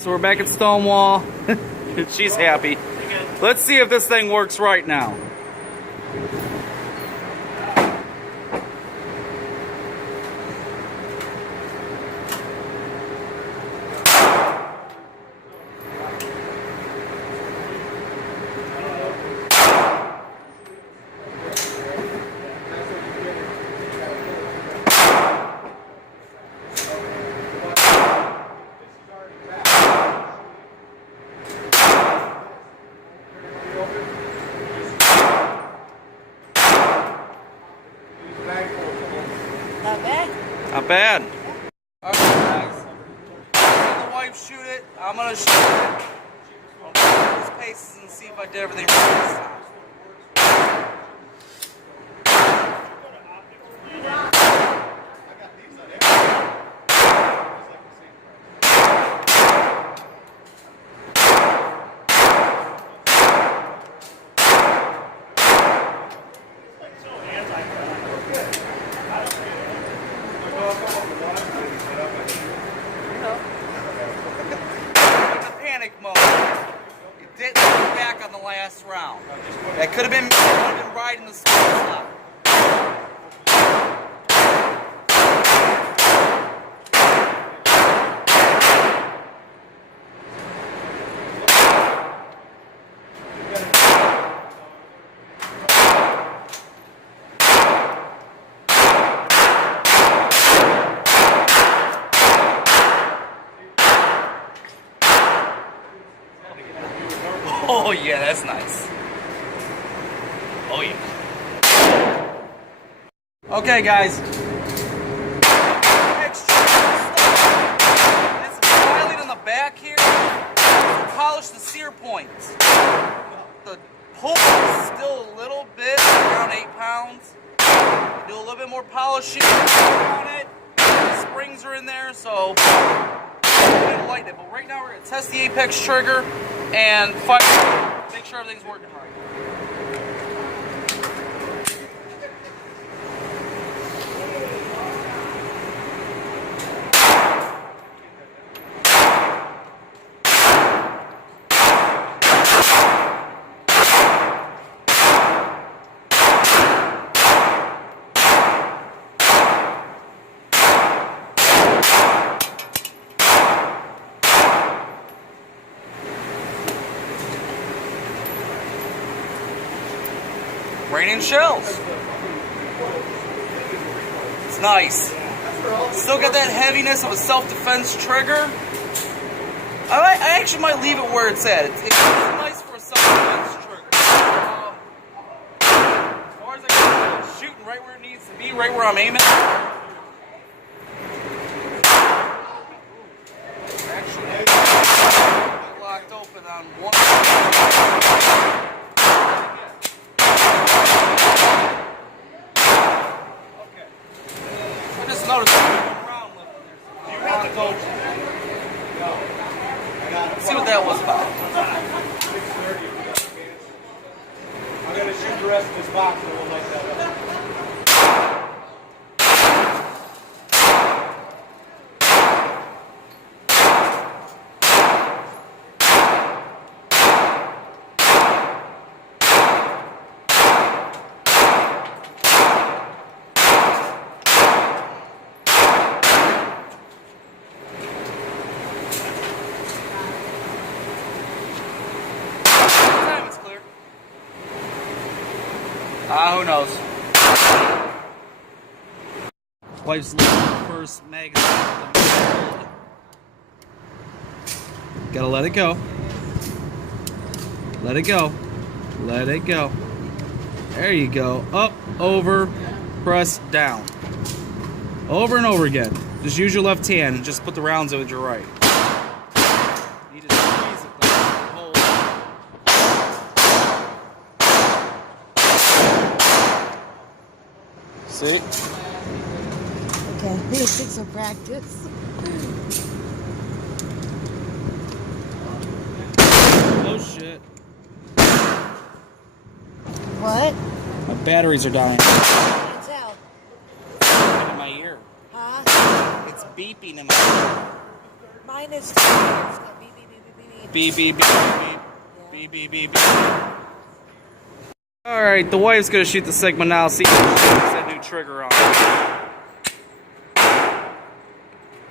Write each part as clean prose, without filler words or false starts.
So we're back at Stonewall. She's happy. Let's see if this thing works right now. Not bad. Not bad. Alright guys, let the wife shoot it. I'm gonna shoot it. I'll go these paces and see if I did everything right this time. Mode. It didn't look back on the last round. That could have been right in the spot. Oh yeah, that's nice. Oh yeah. Okay guys. It's filing on the back here. Polish the sear points. The pull is still a little bit, around 8 pounds. Do a little bit more polishing on it. The springs are in there, so lighten it. But right now we're gonna test the apex trigger and make sure everything's working right. Raining shells. It's nice. Still got that heaviness of a self-defense trigger. I actually might leave it where it's at. It's nice for a self-defense trigger. As far as I can, it's shooting right where it needs to be, right where I'm aiming. Actually, locked open on one. Notice around you want to go. Let's see what that was about. I'm going to shoot the rest of this box and we'll light that up. Who knows? Wife's looking at the first magazine. Gotta let it go. Let it go. Let it go. There you go. Up, over, press down. Over and over again. Just use your left hand and just put the rounds in with your right. You need to squeeze it. Hold. See? Okay, this is some practice. Oh shit. What? My batteries are dying. Can't tell. In my ear. Huh? It's beeping in my ear. Mine is beep, beep, beep, beep, beep. Beep, beep, beep, beep. Beep, beep, beep, beep. Alright, the wife's gonna shoot the Sigma now, see if she puts that new trigger on.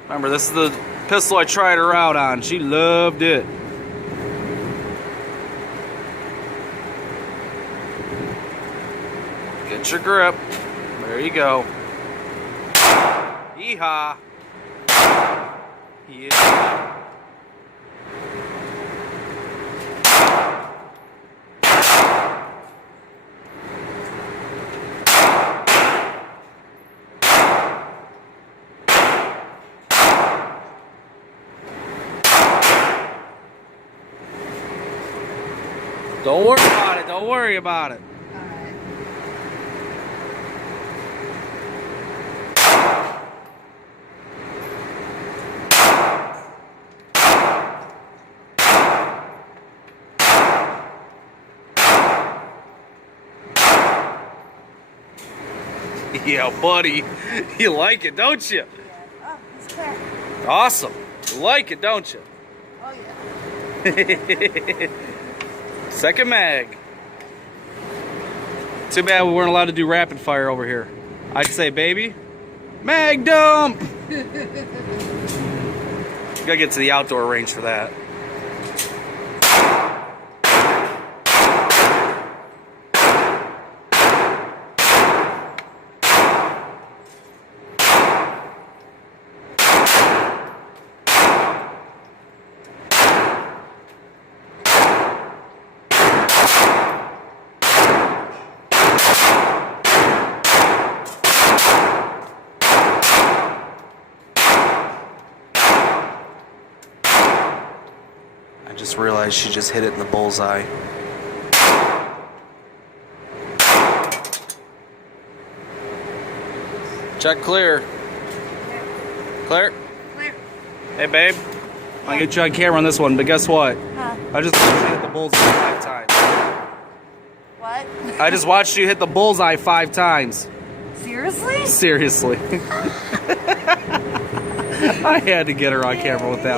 Remember, this is the pistol I tried her out on. She loved it. Get your grip. There you go. Yeehaw. Yeah. Don't worry about it. Don't worry about it. Alright. Yeah, buddy. You like it, don't you? Yeah. Oh, it's cracked. Awesome. You like it, don't you? Oh, yeah. Second mag. Too bad we weren't allowed to do rapid fire over here. I'd say, baby, mag dump. Gotta get to the outdoor range for that. I just realized she just hit it in the bullseye. Check clear. Clear? Clear. Hey, babe. I'll get you on camera on this one, but guess what? Huh? I just watched you hit the bullseye 5 times. What? I just watched you hit the bullseye 5 times. Seriously? Seriously. I had to get her on camera with that.